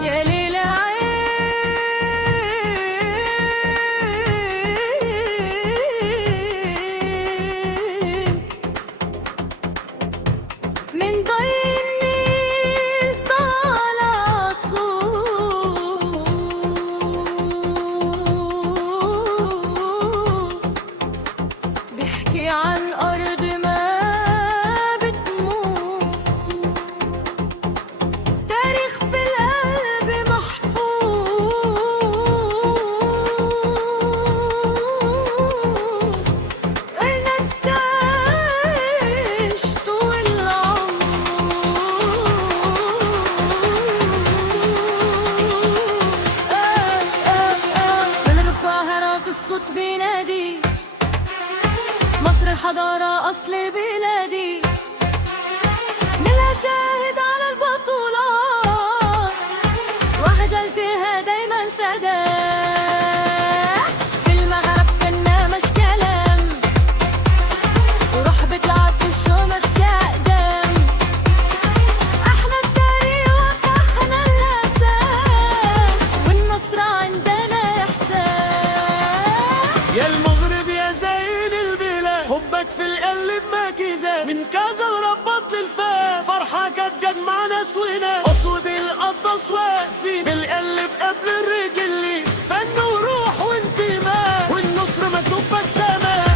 يا ليل عين من ضي النيل طالع صوت بيحكي عن أرض ما بتموت، تاريخ في القلب محفوظ، قلنا تعيش طول العمر. من القاهرة الصوت بينادي، مصر الحضارة أصل بلادي، نيلها شاهد على البطولات، وخجلتها دايما سداد. في المغرب فنا مش كلام، وروح بطلعت الشمس أقدام، احنا التاريخ وفخنا الأساس، والنصر عندنا إحساس. يا المغرب يا زين البلاد، حبك في القلب ما كيزان، من كذا وربط للفات، فرحة جد جد مع ناس وناس، أسود القطاس واقفين بالقلب قبل الرجل، فن وروح وانتماء، والنصر مكتوب في السماء.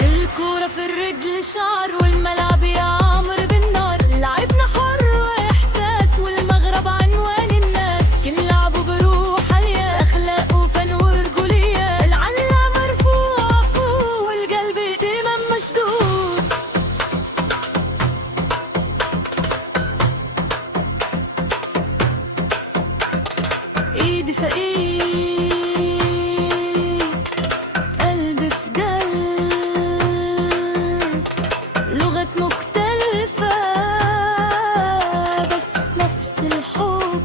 الكورة في الرجل شعر، والملعب يعمر بالنار، لعبنا حر وإحساس، والمغرب عنوان الناس، كل لعبوا بروح عالية، أخلاق وفن ورجولية، العلة مرفوع فوق، والقلب دايما مشدود. إيدي في إيد، قلب في قلب، لغة مختلفة بس نفس الحب.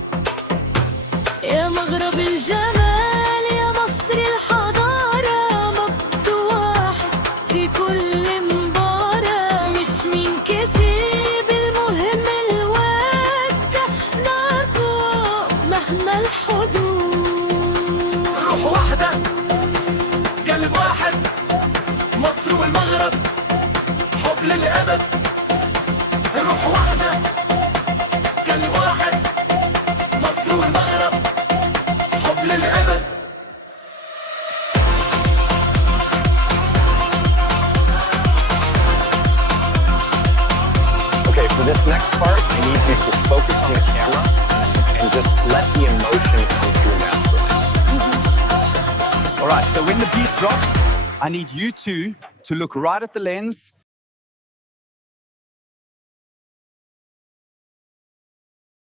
يا مغرب الجمال، يا مصر الحضارة، نبض واحد في كل مباراة، مش مين كسب، المهم الودة، نقوى مهما الحدود. روح واحدة، قلب واحد، مصر والمغرب حب للأبد. روح واحدة، قلب واحد، مصر والمغرب حب للأبد. Okay, for this next part, I need you to focus on the camera and just let the emotion come through naturally. All right, so when the beat drops, I need you two to look right at the lens